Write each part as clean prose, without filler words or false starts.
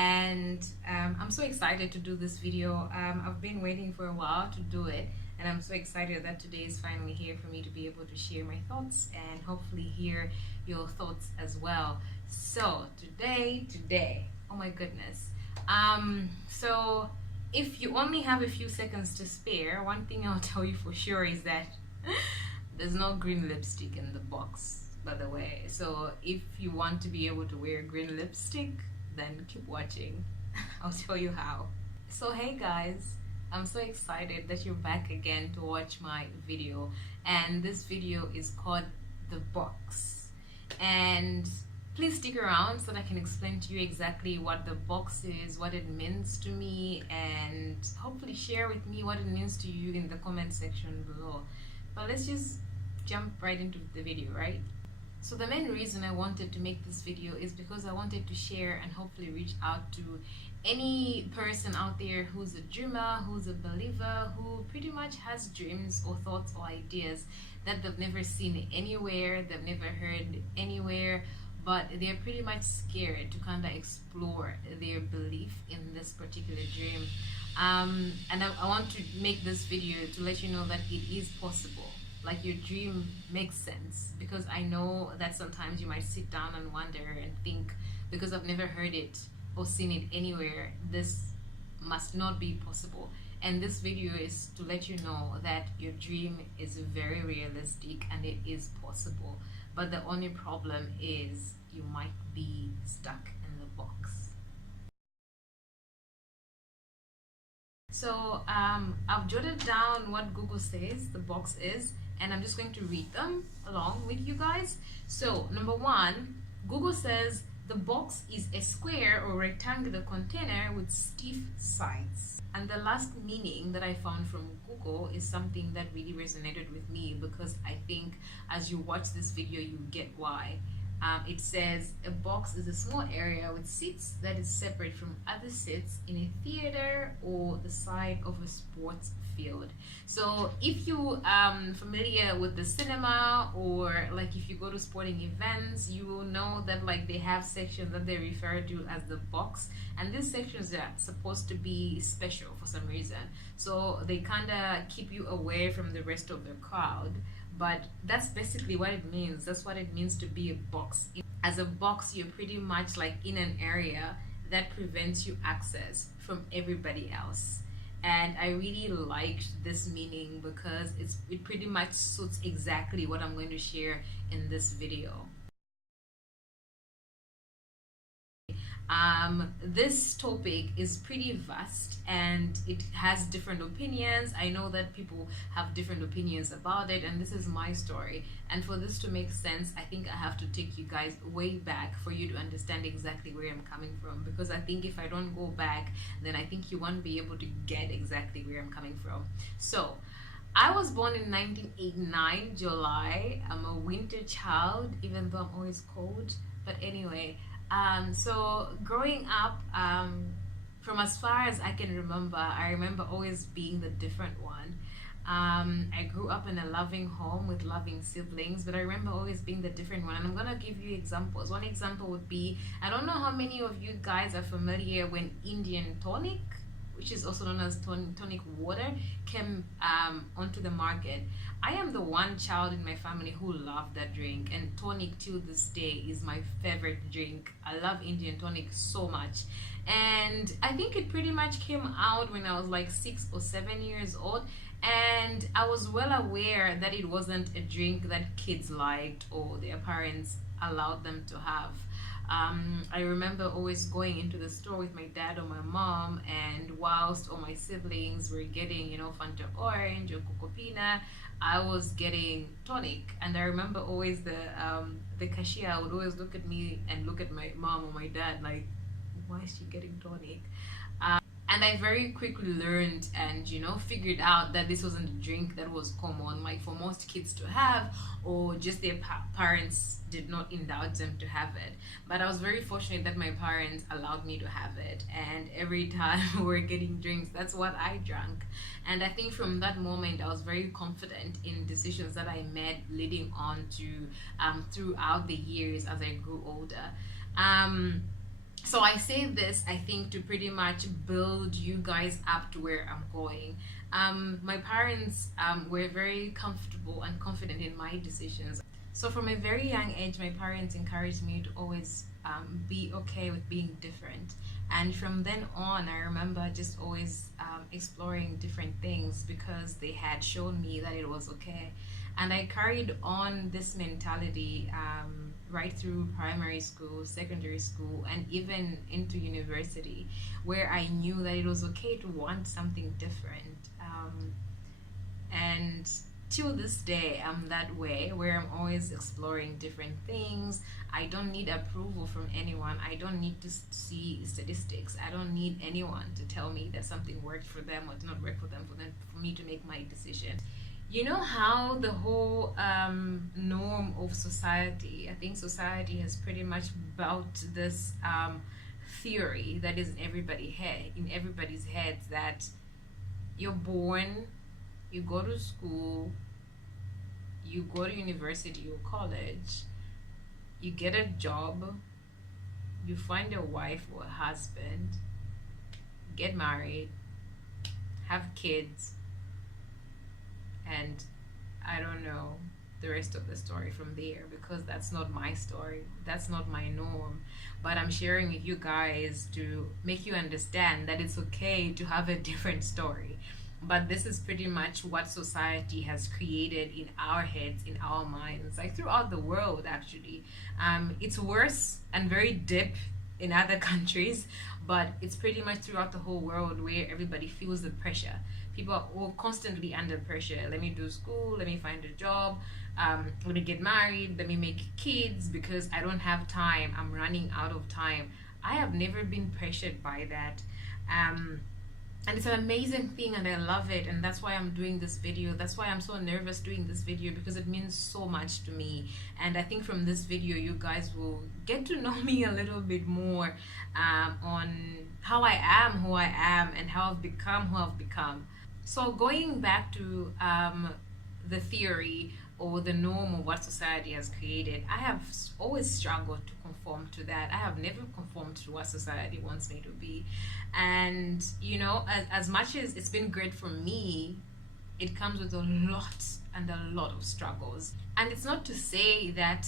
and I'm so excited to do this video. I've been waiting for a while to do it, and I'm so excited that today is finally here for me to be able to share my thoughts and hopefully hear your thoughts as well. So today, oh my goodness. So if you only have a few seconds to spare, one thing I'll tell you for sure is that there's no green lipstick in the box, by the way. So if you want to be able to wear green lipstick, then keep watching. I'll tell you how. So hey guys, I'm so excited that you're back again to watch my video, and this video is called The Box. And please stick around so that I can explain to you exactly what the box is, what it means to me, and hopefully share with me what it means to you in the comment section below. But let's just jump right into the video, right? So the main reason I wanted to make this video is because I wanted to share and hopefully reach out to any person out there who's a dreamer, who's a believer, who pretty much has dreams or thoughts or ideas that they've never seen anywhere, they've never heard anywhere, but they're pretty much scared to kind of explore their belief in this particular dream. And I want to make this video to let you know that it is possible. Like, your dream makes sense, because I know that sometimes you might sit down and wonder and think, because I've never heard it or seen it anywhere, this must not be possible. And this video is to let you know that your dream is very realistic and it is possible, but the only problem is you might be stuck in the box. So I've jotted down what Google says the box is, and I'm just going to read them along with you guys. So number one, Google says the box is a square or rectangular container with stiff sides. And the last meaning that I found from Google is something that really resonated with me, because I think as you watch this video you get why. It says a box is a small area with seats that is separate from other seats in a theater or the side of a sports field. So if you familiar with the cinema, or like if you go to sporting events, you will know that like they have sections that they refer to as the box, and these sections are supposed to be special for some reason. So they kind of keep you away from the rest of the crowd. But that's basically what it means. That's what it means to be a box. As a box, you're pretty much like in an area that prevents you access from everybody else. And I really liked this meaning because it pretty much suits exactly what I'm going to share in this video. This topic is pretty vast and it has different opinions. I know that people have different opinions about it, and this is my story. And for this to make sense, I think I have to take you guys way back for you to understand exactly where I'm coming from, because I think if I don't go back, then I think you won't be able to get exactly where I'm coming from. So I was born in 1989, July. I'm a winter child, even though I'm always cold. But anyway, so growing up, from as far as I can remember, I remember always being the different one. I grew up in a loving home with loving siblings, but I remember always being the different one. And I'm gonna give you examples. One example would be, I don't know how many of you guys are familiar when Indian tonic, which is also known as tonic water, came onto the market. I am the one child in my family who loved that drink, and tonic till this day is my favorite drink. I love Indian tonic so much. And I think it pretty much came out when I was like 6 or 7 years old, and I was well aware that it wasn't a drink that kids liked or their parents allowed them to have. I remember always going into the store with my dad or my mom, and whilst all my siblings were getting, you know, Fanta Orange or Cocopina, I was getting tonic. And I remember always the cashier would always look at me and look at my mom or my dad like, why is she getting tonic? And I very quickly learned and, you know, figured out that this wasn't a drink that was common like for most kids to have, or just their parents did not indulge them to have it. But I was very fortunate that my parents allowed me to have it, and every time we were getting drinks, that's what I drank. And I think from that moment I was very confident in decisions that I made leading on to throughout the years as I grew older. So I say this, I think, to pretty much build you guys up to where I'm going. My parents were very comfortable and confident in my decisions. So from a very young age, my parents encouraged me to always be okay with being different. And from then on, I remember just always exploring different things because they had shown me that it was okay. And I carried on this mentality right through primary school, secondary school, and even into university, where I knew that it was okay to want something different. And till this day, I'm that way, where I'm always exploring different things. I don't need approval from anyone. I don't need to see statistics. I don't need anyone to tell me that something worked for them or did not work for them for me to make my decision. You know how the whole norm of society, I think society has pretty much built this theory that is in everybody's heads, that you're born, you go to school, you go to university or college, you get a job, you find a wife or a husband, get married, have kids, and I don't know the rest of the story from there, because that's not my story. That's not my norm. But I'm sharing with you guys to make you understand that it's okay to have a different story. But this is pretty much what society has created in our heads, in our minds, like throughout the world, actually. It's worse and very deep in other countries, but it's pretty much throughout the whole world where everybody feels the pressure. People are all constantly under pressure. Let me do school, let me find a job, let me get married, let me make kids, because I don't have time, I'm running out of time. I have never been pressured by that. And it's an amazing thing, and I love it, and that's why I'm doing this video. That's why I'm so nervous doing this video, because it means so much to me. And I think from this video you guys will get to know me a little bit more on how I am who I am and how I've become who I've become. So going back to the theory or the norm of what society has created, I have always struggled to conform to that. I have never conformed to what society wants me to be. And, you know, as much as it's been great for me, it comes with a lot and a lot of struggles. And it's not to say that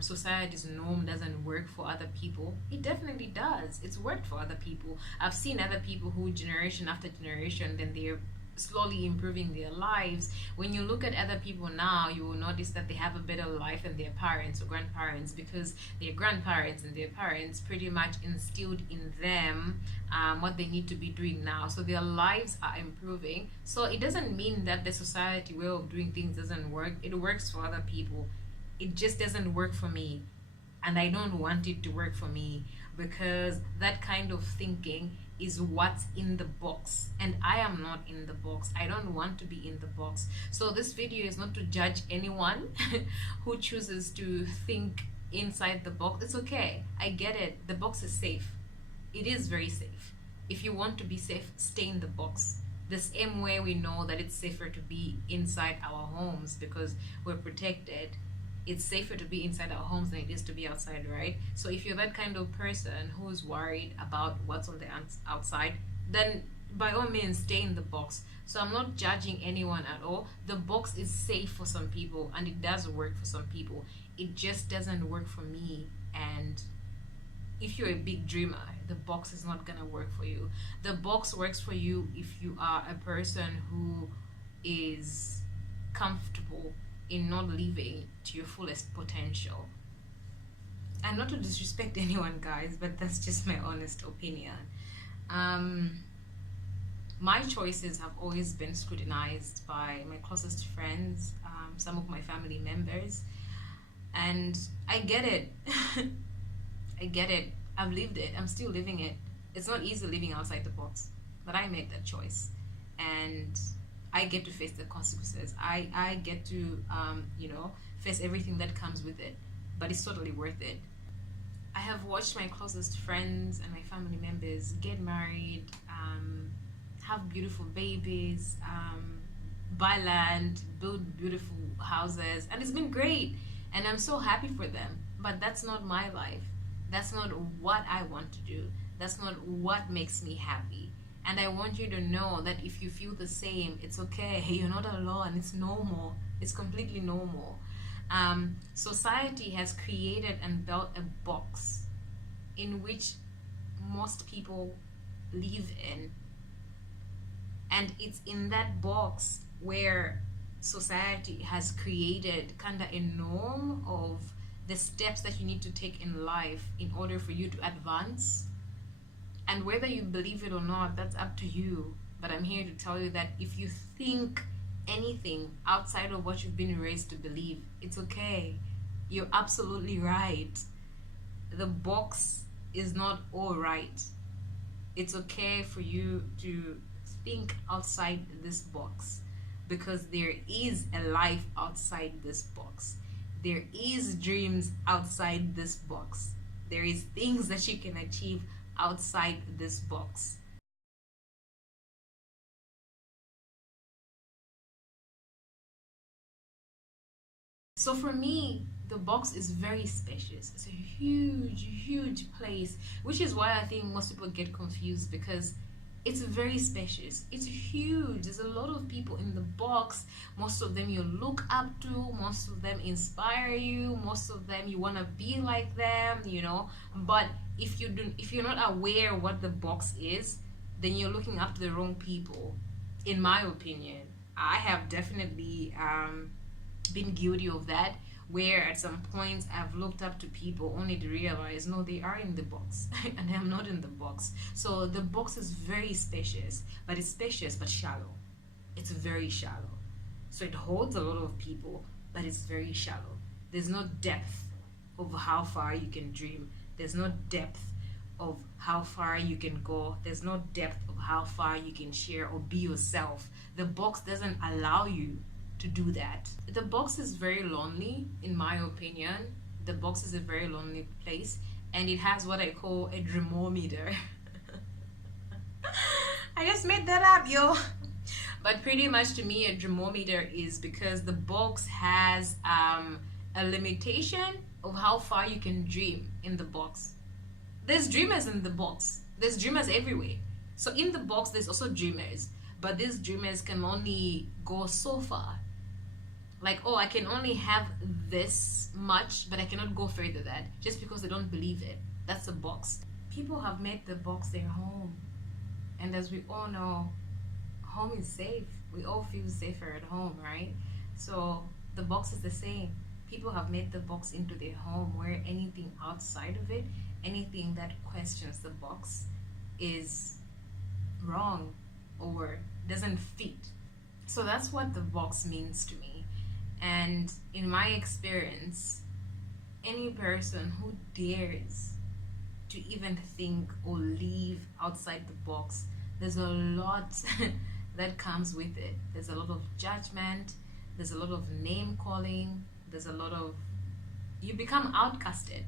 society's norm doesn't work for other people. It definitely does. It's worked for other people. I've seen other people who, generation after generation, then they're slowly improving their lives. When you look at other people now, you will notice that they have a better life than their parents or grandparents, because their grandparents and their parents pretty much instilled in them what they need to be doing now. So their lives are improving. So it doesn't mean that the society way of doing things doesn't work. It works for other people. It just doesn't work for me. And I don't want it to work for me, because that kind of thinking is what's in the box, and I am not in the box. I don't want to be in the box. So this video is not to judge anyone who chooses to think inside the box. It's okay, I get it. The box is safe. It is very safe. If you want to be safe, stay in the box. The same way we know that it's safer to be inside our homes because we're protected. It's safer to be inside our homes than it is to be outside, right? So if you're that kind of person who's worried about what's on the outside, then by all means stay in the box. So I'm not judging anyone at all. The box is safe for some people and it does work for some people. It just doesn't work for me. And if you're a big dreamer, the box is not gonna work for you. The box works for you if you are a person who is comfortable in not living to your fullest potential. And not to disrespect anyone, guys, but that's just my honest opinion. My choices have always been scrutinized by my closest friends, some of my family members, and I get it. I get it. I've lived it. I'm still living it. It's not easy living outside the box, but I made that choice, and I get to face the consequences. I get to, face everything that comes with it, but it's totally worth it. I have watched my closest friends and my family members get married, have beautiful babies, buy land, build beautiful houses, and it's been great. And I'm so happy for them. But that's not my life. That's not what I want to do. That's not what makes me happy. And I want you to know that if you feel the same, it's okay. You're not alone. It's normal. It's completely normal. Society has created and built a box in which most people live in. And it's in that box where society has created kind of a norm of the steps that you need to take in life in order for you to advance. And whether you believe it or not, that's up to you. But I'm here to tell you that if you think anything outside of what you've been raised to believe, it's okay. You're absolutely right. The box is not all right. It's okay for you to think outside this box, because there is a life outside this box. There is dreams outside this box. There is things that you can achieve outside this box. So for me, the box is very spacious. It's a huge, huge place, which is why I think most people get confused, because it's very spacious. It's huge. There's a lot of people in the box. Most of them you look up to. Most of them inspire you. Most of them you want to be like them, you know. But if you're not aware what the box is, then you're looking up to the wrong people, in my opinion. I have definitely been guilty of that, where at some points I've looked up to people only to realize no, they are in the box and I'm not in the box. So the box is very spacious, but it's spacious but shallow. It's very shallow. So it holds a lot of people, but it's very shallow. There's no depth of how far you can dream. There's no depth of how far you can go. There's no depth of how far you can share or be yourself. The box doesn't allow you to do that. The box is very lonely, in my opinion. The box is a very lonely place, and it has what I call a dreamometer. I just made that up, yo. But pretty much to me, a dreamometer is because the box has a limitation of how far you can dream in the box. There's dreamers in the box. There's dreamers everywhere. So in the box, there's also dreamers, but these dreamers can only go so far. Like, oh, I can only have this much, but I cannot go further than that, just because they don't believe it. That's a box. People have made the box their home. And as we all know, home is safe. We all feel safer at home, right? So the box is the same. People have made the box into their home, where anything outside of it, anything that questions the box, is wrong or doesn't fit. So that's what the box means to me. And in my experience, any person who dares to even think or live outside the box, there's a lot that comes with it. There's a lot of judgment, there's a lot of name calling, there's a lot of, you become outcasted.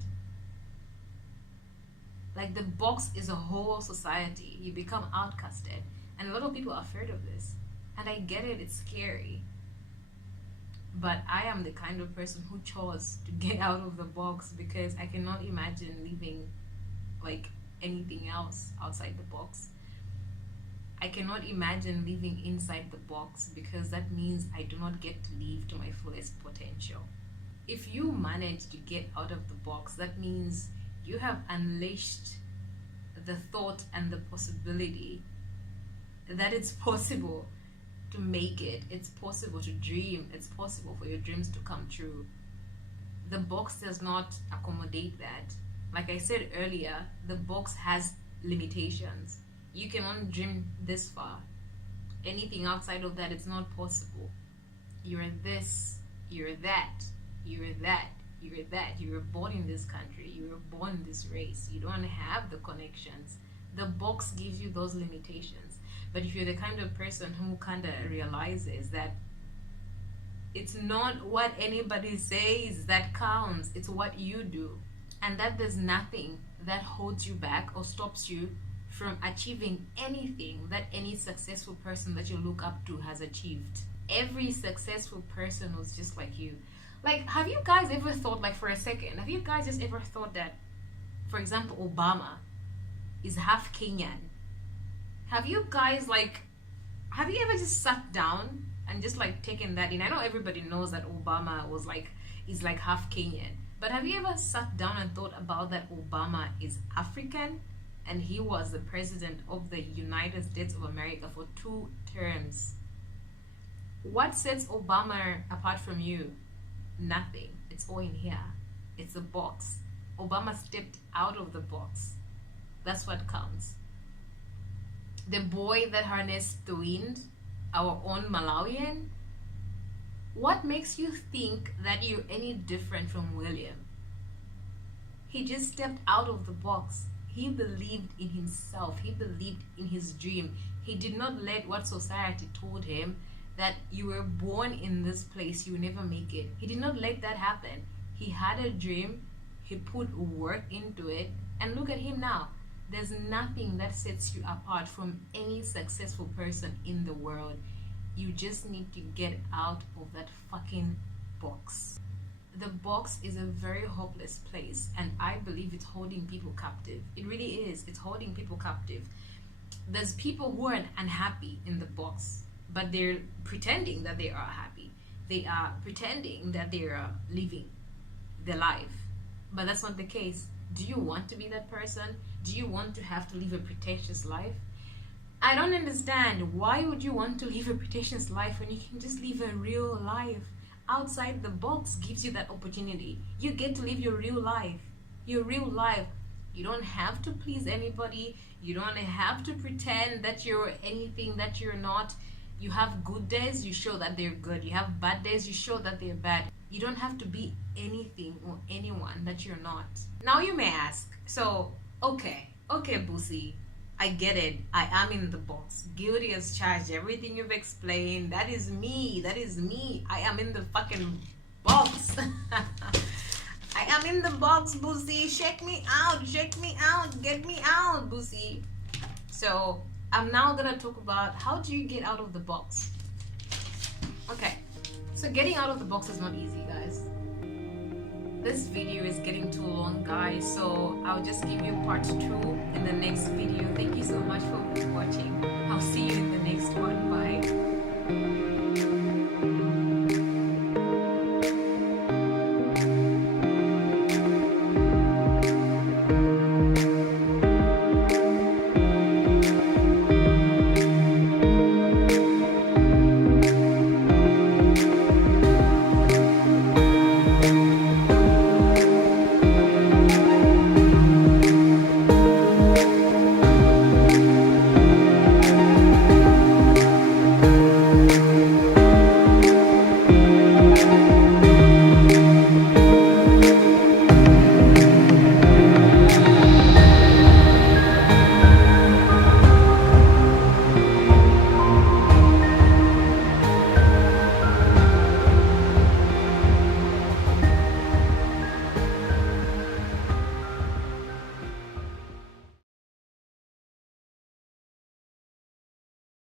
Like, the box is a whole society. You become outcasted, and a lot of people are afraid of this, and I get it. It's scary, but I am the kind of person who chose to get out of the box, because I cannot imagine living like anything else outside the box. I cannot imagine living inside the box, because that means I do not get to live to my fullest potential. If you manage to get out of the box, that means you have unleashed the thought and the possibility that it's possible to make it. It's possible to dream. It's possible for your dreams to come true. The box does not accommodate that. Like I said earlier, the box has limitations. You can only dream this far. Anything outside of that, it's not possible. You're this, you're that, you're that, you're that. You were born in this country, you were born in this race. You don't have the connections. The box gives you those limitations. But if you're the kind of person who kind of realizes that it's not what anybody says that counts, it's what you do, and that there's nothing that holds you back or stops you from achieving anything that any successful person that you look up to has achieved. Every successful person was just like you. Like, have you guys ever thought, like, for a second, have you guys just ever thought that For example, Obama is half Kenyan. Have you guys have you ever just sat down and just taken that in? I know everybody knows that Obama is like half Kenyan, but have you ever sat down and thought about that Obama is African and he was the president of the United States of America for 2 terms? What sets Obama apart from you? Nothing. It's all in here. It's a box. Obama stepped out of the box. That's what counts. The boy that harnessed the wind, our own Malawian. What makes you think that you're any different from William? He just stepped out of the box. He believed in himself. He believed in his dream. He did not let what society told him, that you were born in this place, you will never make it. He did not let that happen. He had a dream. He put work into it. And look at him now. There's nothing that sets you apart from any successful person in the world. You just need to get out of that fucking box. The box is a very hopeless place, and I believe it's holding people captive. It really is. It's holding people captive. There's people who are unhappy in the box, but they're pretending that they are happy. They are pretending that they are living their life. But that's not the case. Do you want to be that person? Do you want to have to live a pretentious life? I don't understand. Why would you want to live a pretentious life when you can just live a real life? Outside the box gives you that opportunity. You get to live your real life. Your real life. You don't have to please anybody. You don't have to pretend that you're anything that you're not. You have good days, you show that they're good. You have bad days, you show that they're bad. You don't have to be anything or anyone that you're not. Now you may ask, so, okay, Boosie, I get it. I am in the box. Guilty as charged. Everything you've explained, that is me. I am in the fucking box. I am in the box, Boosie. Check me out. Get me out, Boosie. So, I'm now gonna talk about how do you get out of the box. Okay, so getting out of the box is not easy, guys. This video is getting too long, guys, so I'll just give you part 2 in the next video. Thank you so much for